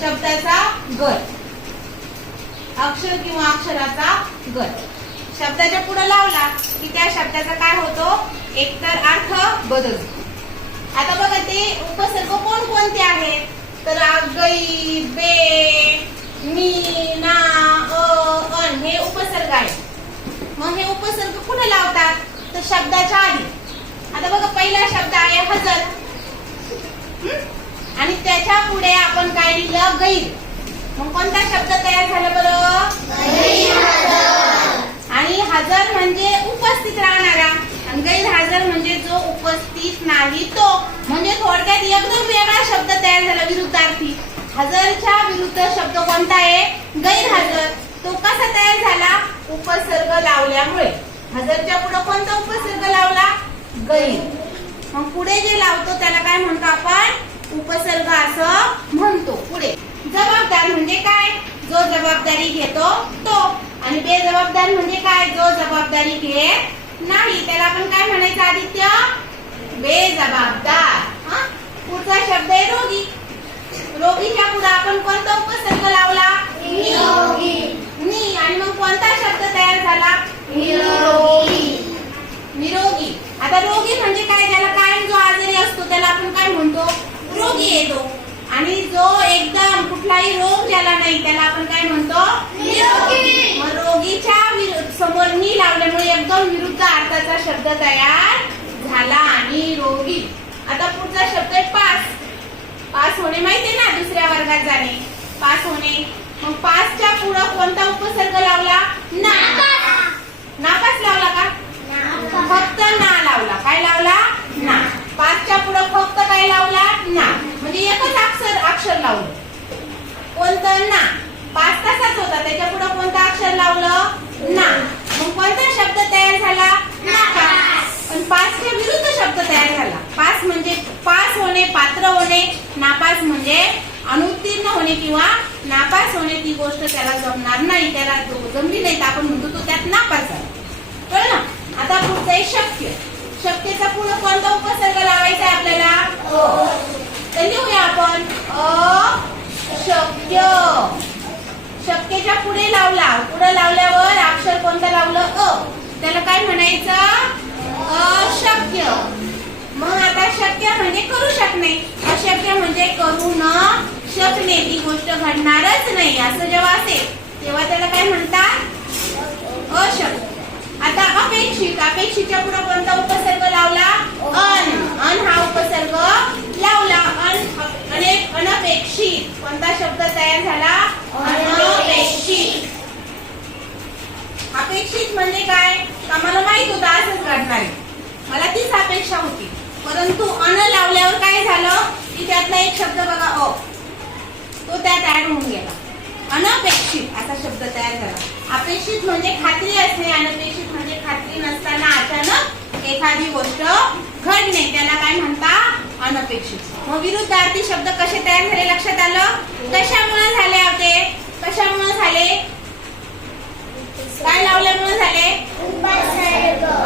शब्दाचा गट, अक्षर किंवा अक्षराचा गट शब्दाच्या पुढे लावला की त्या शब्दाचा काय होतो, एकतर अर्थ बदलतो. आता बघा ते उपसर्ग कोणकोणते आहेत, तर गै, बे, मी, ना, अन हे उपसर्ग आहेत. मग हे उपसर्ग कुठे लावतात, तर शब्दाच्या आधी. आता बघा पहिला शब्द आहे हजर आणि त्याच्या पुढे आपण काय लिहिलं, गैर. मग कोणता शब्द तयार झाला बरं, आणि हजर म्हणजे उपस्थित राहणारा आणि गैरहजर म्हणजे जो उपस्थित नाही तो. म्हणजे थोडक्यात एकदम वेगळा शब्द तयार झाला, विरुद्धार्थी. हजरच्या विरुद्ध शब्द कोणता आहे, गैरहजर. तो कसा तयार झाला, उपसर्ग लावल्यामुळे. हजरच्या पुढे कोणता उपसर्ग लावला, गैर. मग पुढे जे लावतो त्याला काय म्हणतो आपण, उपसर्ग असं म्हणतो. पुढे जबाबदार म्हणजे काय, जो जबाबदारी घेतो तो. आणि बेजबाबदार म्हणजे काय, जो जबाबदारी घेत नाही त्याला आपण काय म्हणायचं, आदित्य, बेजबाबदार. पुढचा शब्द आहे रोगी. रोगीच्या पुढे आपण कोणता उपसर्ग लावला, नि. आणि मग कोणता शब्द तयार झाला, निरोगी. निरोगी. आता रोगी म्हणजे काय, ज्याला कायम जो आजारी असतो त्याला आपण काय म्हणतो, रोगी येतो. आणि जो एकदम कुठलाही रोग ज्याला नाही त्याला आपण काय म्हणतो, निरोगी. मग रोगीच्या समोर नि लावल्यामुळे एकदम विरुद्ध अर्थाचा शब्द तयार झाला, निरोगी. आता पुढचा शब्द आहे पास. पास होणे माहितीये ना, दुसऱ्या वर्गात जाणे, पास होणे. मग पासच्या पुढे कोणता उपसर्ग लावला, नापास. नापास लावला का, फक्त ना लावला. काय लावला, ना. पासच्या पुढे फक्त काय लावला, ना. म्हणजे एकच अक्षर लावलं, कोणतं, ना. पास तसाच होता, त्याच्या पुढे कोणतं अक्षर लावलं, ना. मग कोणता शब्द तयार झाला, नापास. पण पासच्या विरुद्ध शब्द तयार झाला. पास म्हणजे पास होणे, पात्र होणे. नापास म्हणजे अनुत्तीर्ण होणे किंवा नापास होणे. ती गोष्ट त्याला जमणार नाही, त्याला जमली नाही तर आपण म्हणतो तो त्यात नापास झाला. कळलं ना. आता पुढचं आहे शक्य. शक्यचा पुढे कोणता उपसर्ग लावायचा आहे आपल्याला, तर लिहूया आपण, अशक्य. शक्यच्या पुढे लावला, पुढे लावल्यावर अक्षर कोणतं लावलं, अ. त्याला काय म्हणायचं, अशक्य. मग आता शक्य म्हणजे करू शकणे, अशक्य म्हणजे करू न शकणे. ती गोष्ट घडणारच नाही असं जेव्हा असेल तेव्हा त्याला काय म्हणतात, अशक्य. आता अपेक्षित. अपेक्षितच्या पुढे कोणता उपसर्ग लावला, अन. अन हा उपसर्ग लावला. अनपेक्षित. कोणता शब्द तयार झाला, अनपेक्षित. अपेक्षित म्हणजे काय, आम्हाला माहित होतं असंच घडणार आहे, मला तीच अपेक्षा होती. परंतु अन लावल्यावर काय झालं की त्यातला एक शब्द बघा, अ, तो त्यात ऍड होऊन गेला. अनपेक्षित असा शब्द तयार झाला. अपेक्षित म्हणजे खात्री असणे, अनपेक्षित म्हणजे खात्री नसताना अचानक एखादी गोष्ट घडणे, त्याला काय म्हणता, अनपेक्षित. मग विरुद्धार्थी शब्द कसे तयार झाले लक्षात आलं, कशामुळे झाले होते, कशामुळे झाले, काय लावल्यामुळे झाले,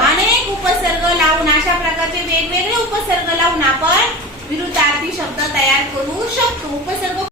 अनेक उपसर्ग लावून. अशा प्रकारचे वेगवेगळे उपसर्ग लावून आपण विरुद्धार्थी शब्द तयार करू शकतो. उपसर्ग